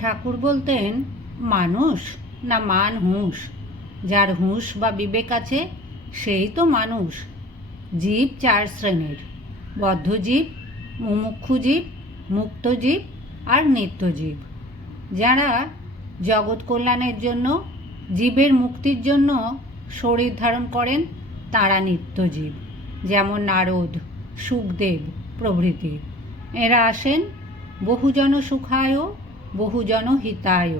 ঠাকুর বলতেন, মানুষ না মান হুঁশ? যার হুঁশ বা বিবেক আছে, সেই তো মানুষ। জীব চার শ্রেণির। বদ্ধজীব মুমুক্ষু জীব মুক্ত জীব আর নিত্যজীব। যারা জগৎ কল্যাণের জন্য, জীবের মুক্তির জন্য শরীর ধারণ করেন, তারা নিত্যজীব। যেমন নারদ, সুখদেব প্রভৃতি। এরা আসেন বহুজন সুখায় বহুজন হিতায়।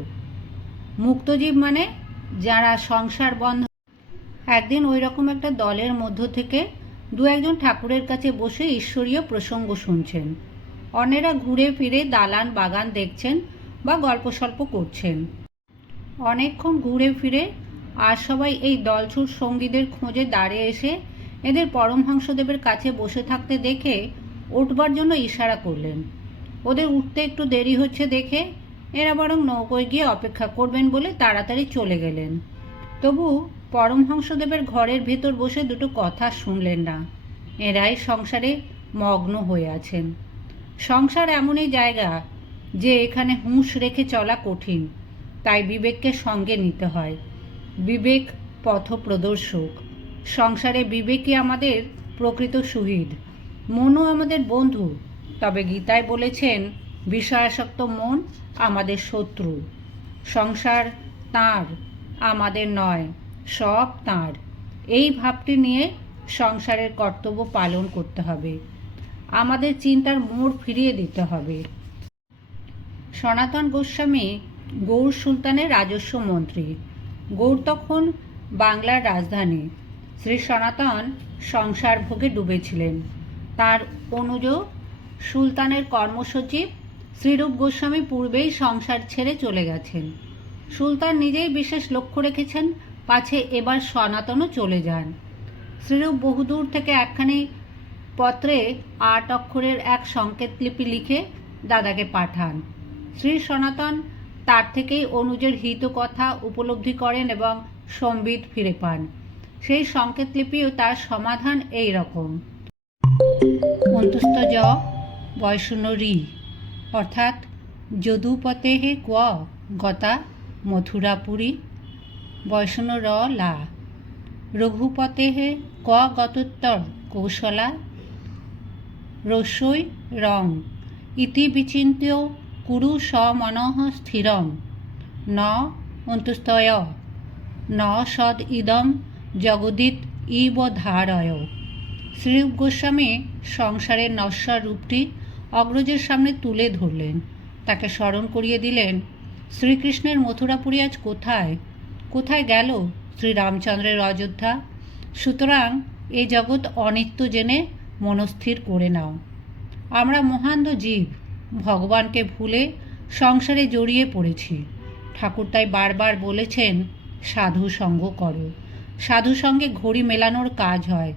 মুক্তজীব মানে যারা সংসার বন্ধ একদিন ওই রকম একটা দলের মধ্য থেকে দু একজন ঠাকুরের কাছে বসে ঈশ্বরীয় প্রসঙ্গ শুনছেন। অন্যেরা ঘুরে ফিরে দালান বাগান দেখছেন বা গল্প সল্প করছেন। অনেকক্ষণ ঘুরে ফিরে আর সবাই এই দলছুট সঙ্গীদের খোঁজে দাঁড়িয়ে এসে এদের পরমহংসদেবের কাছে বসে থাকতে দেখে উঠবার জন্য ইশারা করলেন। ওদের উঠতে একটু দেরি হচ্ছে দেখে এরা বরং নৌকোয় গিয়ে অপেক্ষা করবেন বলে তাড়াতাড়ি চলে গেলেন। তবু পরমহংসদেবের ঘরের ভেতর বসে দুটো কথা শুনলেন না। এরাই সংসারে মগ্ন হয়ে আছেন। সংসার এমনই জায়গা যে এখানে হুঁশ রেখে চলা কঠিন, তাই বিবেককে সঙ্গে নিতে হয়। বিবেক পথপ্রদর্শক। সংসারে বিবেকই আমাদের প্রকৃত সুহৃদ। মনও আমাদের বন্ধু। তবে গীতায় বলেছেন বিষয়াসক্ত মন আমাদের শত্রু। সংসার তাঁর, আমাদের নয়, সব তাঁর। এই ভাবটি নিয়ে সংসারের কর্তব্য পালন করতে হবে। আমাদের চিন্তার মোড় ফিরিয়ে দিতে হবে। সনাতন গোস্বামী গৌর সুলতানের রাজস্ব মন্ত্রী। গৌর তখন বাংলার রাজধানী। শ্রী সনাতন সংসার ভোগে ডুবেছিলেন। তার অনুজ সুলতানের কর্মসচিব শ্রীরূপ গোস্বামী পূর্বেই সংসার ছেড়ে চলে গেছেন। সুলতান নিজেই বিশেষ লক্ষ্য রেখেছেন, পাছে এবার সনাতনও চলে যান। শ্রীরূপ বহুদূর থেকে একখানি পত্রে আট অক্ষরের এক সংকেতলিপি লিখে দাদাকে পাঠান। শ্রী সনাতন তার থেকেই অনুজের হিত কথা উপলব্ধি করেন এবং সম্বিত ফিরে পান। সেই সংকেতলিপিও তার সমাধান এই রকম। অন্তস্থ জ বয়শূন্য রি। অর্থাৎ যদুপতে হে ক্ব, গতা, মথুরাপুরী বয়শূন্য র লা, রঘুপতে হে ক গতোত্তর কৌশলা, রস্যই রং, ইতি বিচিন্ত্য কুরু সমনঃ স্থিরম ন অন্তস্তয় ন সদ ইদম জগদিত ইব ধারয় শ্রী গোস্বামী সংসারের নশ্বর রূপটি অগ্রজের সামনে তুলে ধরলেন। তাকে স্মরণ করিয়ে দিলেন, শ্রীকৃষ্ণের মথুরাপুরী আজ কোথায়? কোথায় গেল শ্রীরামচন্দ্রের অযোধ্যা? সুতরাং এ জগৎ অনিত্য জেনে মনস্থির করে নাও। আমরা মহান্ধ জীব, ভগবানকে ভুলে সংসারে জড়িয়ে পড়েছি। ঠাকুর তাই বারবার বলেছেন, সাধু সঙ্গ করো। সাধু সঙ্গে ঘড়ি মেলানোর কাজ হয়।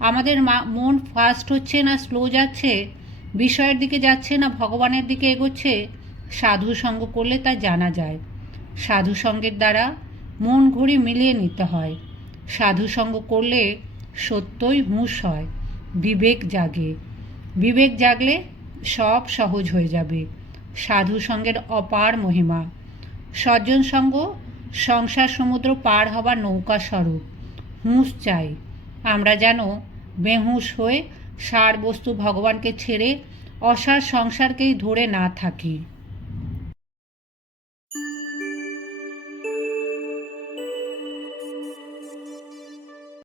আমাদের মন ফাস্ট হচ্ছে না স্লো যাচ্ছে? বিষয়ের দিকে যাচ্ছে না, ভগবানের দিকে এগোচ্ছে। সাধু সঙ্গ করলে তা জানা যায়। সাধু সঙ্গের দ্বারা মন ঘড়ি মিলিয়ে নিতে হয়। সাধু সঙ্গ করলে সত্যই হুঁশ হয়, বিবেক জাগে। বিবেক জাগলে সব সহজ হয়ে যাবে। সাধু সঙ্গের অপার মহিমা। সজ্জন সঙ্গ সংসার সমুদ্র পার হবার নৌকা স্বরূপ। হুঁশ চাই। আমরা যেন বেহুঁশ হয়ে সার বস্তু ভগবানকে ছেড়ে অসার সংসারকেই ধরে না থাকি।